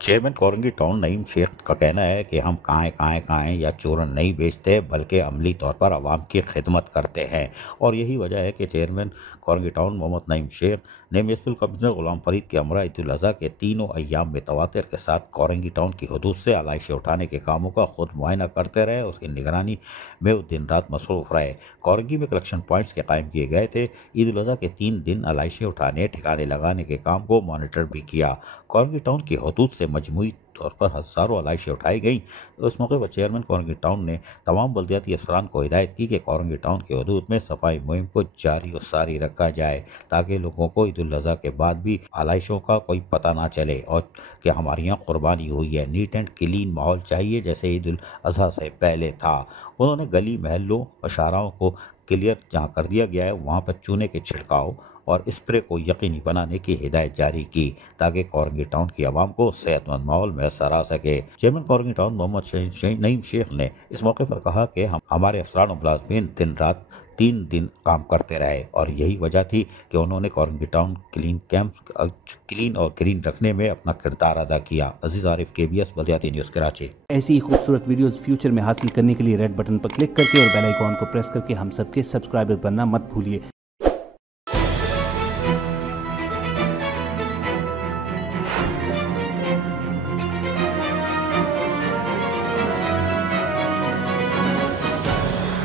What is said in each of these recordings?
Chairman Korangi town Naeem Sheikh का कहना है कि हम काएँ या चूरन नहीं बेचते बल्कि अमली तौर पर आवाम की खिदमत करते हैं। और यही वजह है कि चेयरमैन कोरंगी टाउन मोहम्मद नईम शेख ने म्युनिसिपल कमिश्नर गुलाम फरीद के हमरा ईद उल अज़हा के तीनों अय्याम में तवातर के साथ कोरंगी टाउन की हदूद से आलाइशें उठाने के कामों का खुद मुआयना करते रहे, उसकी निगरानी में वो दिन रात मसरूफ़ रहे। कोरंगी में कलेक्शन पॉइंट्स के कायम किए गए थे। ईद उल अज़हा के 3 दिन आलाइशें उठाने, ठिकाने लगाने के काम को मॉनिटर भी किया। कोरंगी टाउन की हदूद से मजमूई तौर पर हज़ारों आलाइशें उठाई गई। उस मौके पर चेयरमैन कोरंगी टाउन ने तमाम बल्दियाती अफसरान को हिदायत की कि कोरंगी टाउन की हदूद में सफाई मुहिम को जारी और सारी रखा जाए ताकि लोगों को ईद उल अज़हा के बाद भी आलाइशों का कोई पता ना चले और कि हमारे यहाँ कुर्बानी हुई है। नीट एंड क्लीन माहौल चाहिए जैसे ईद उल अज़हा से पहले था। उन्होंने गली महलों और शाहराहों को क्लियर जहाँ कर दिया गया है वहाँ पर चूने के छिड़काव और स्प्रे को यकीनी बनाने की हिदायत जारी की ताकि कोरंगी टाउन की आवाम को सेहतमंद माहौल मैसर आ सके। चेयरमैन कोरंगी टाउन मोहम्मद नईम शेख ने इस मौके पर कहा कि हमारे अफसरान और मुलाज़मीन दिन रात 3 दिन काम करते रहे और यही वजह थी कि उन्होंने कोरंगी टाउन क्लीन और ग्रीन रखने में अपना किरदार अदा किया। अजीज आरिफ, KBS बल्दियाती न्यूज़ कराची। ऐसी ही खूबसूरत वीडियोस फ्यूचर में हासिल करने के लिए रेड बटन पर क्लिक करके और बेल आइकॉन को प्रेस करके हम सबके सब्सक्राइबर बनना मत भूलिए।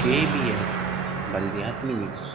KBS बल्दियाती न्यूज़।